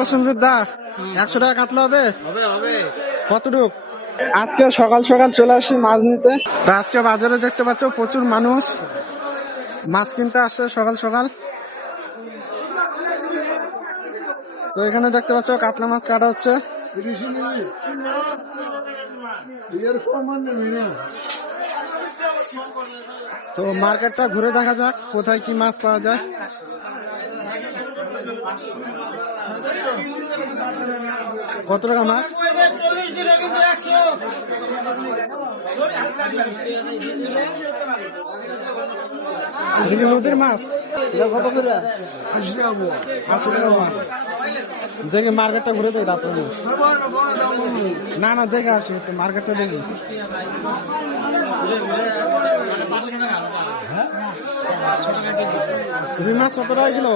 প্রসেনজিৎ দা 100 টাকা কাটলে হবে? কতটুক? আজকে সকাল সকাল চলে আসি মাছ নিতে। তো আজকে বাজারে দেখতে পাচ্ছ প্রচুর মানুষ মাছ কিনতে আসছে সকাল সকাল। তো এখানে দেখতে পাচ্ছ কাতলা মাছ কাটা হচ্ছে। তো মার্কেটটা ঘুরে দেখা যাক কোথায় কি মাছ পাওয়া যায়। কত টাকা মাছ? নদীর মাছ কত করে? 80 টাকা। দেখে মার্কেটটা ঘুরে দেখ রাত না না দেখে আসি মার্কেটটা দেখি। রুই মাছ কত টাকা কিলো?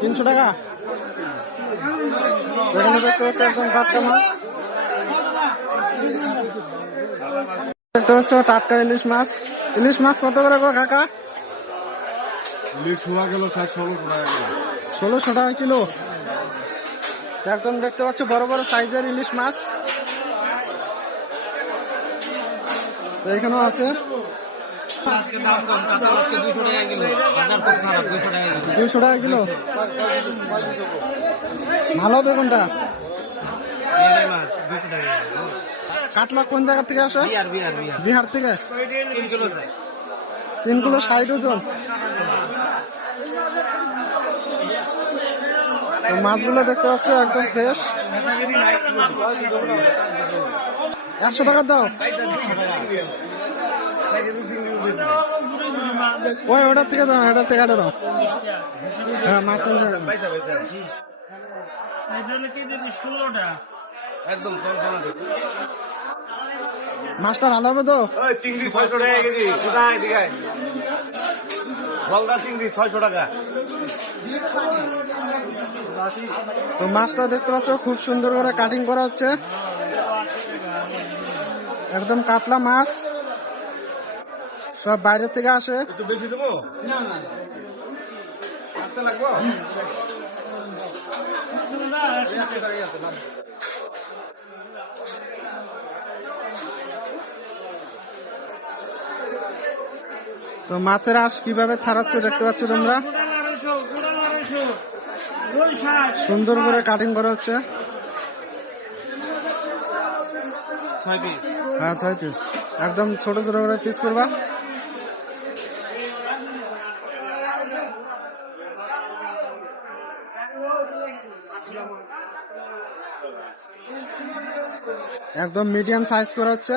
300 টাকা। এখানে দেখতে পাচ্ছি একদম টাটকা মাছ, দেখতে পাচ্ছ টাটকা ইলিশ মাছ। ইলিশ মাছ কত করে গো কাকা? ইলিশ শোয়া গেল 1600 টাকা কিলো। একদম দেখতে পাচ্ছ বড় বড় সাইজের ইলিশ মাছ। এখানেও আছে 200 টাকা কিলো। ভালো হবে কোনটা? কাতলা কোন জায়গা থেকে আসে? বিহার থেকে। 3 কিলো 60 ওজন। মাছগুলো দেখতে পাচ্ছ একদম ফ্রেশ। 100 টাকা দাও। ওই ওটার থেকে দাও, এটার থেকে কাটে দাও। হ্যাঁ মাছ মাছটা ভালো হবে তো? চিংড়ি 600 টাকা কেজি। গলদা চিংড়ি 600 টাকা। তো মাছটা দেখতে পাচ্ছ খুব সুন্দর করে কাটিং করা হচ্ছে, একদম কাতলা মাছ, সব বাইরে থেকে আসে। একটু বেশি দেবো? লাগবো? তো মাছের আঁশ কিভাবে ছাড়াচ্ছে দেখতে পাচ্ছ তোমরা, সুন্দর করে কাটিং করা হচ্ছে। হ্যাঁ 6 পিস, একদম ছোট ছোট করে পিস করবা। একদম মিডিয়াম সাইজ করা হচ্ছে।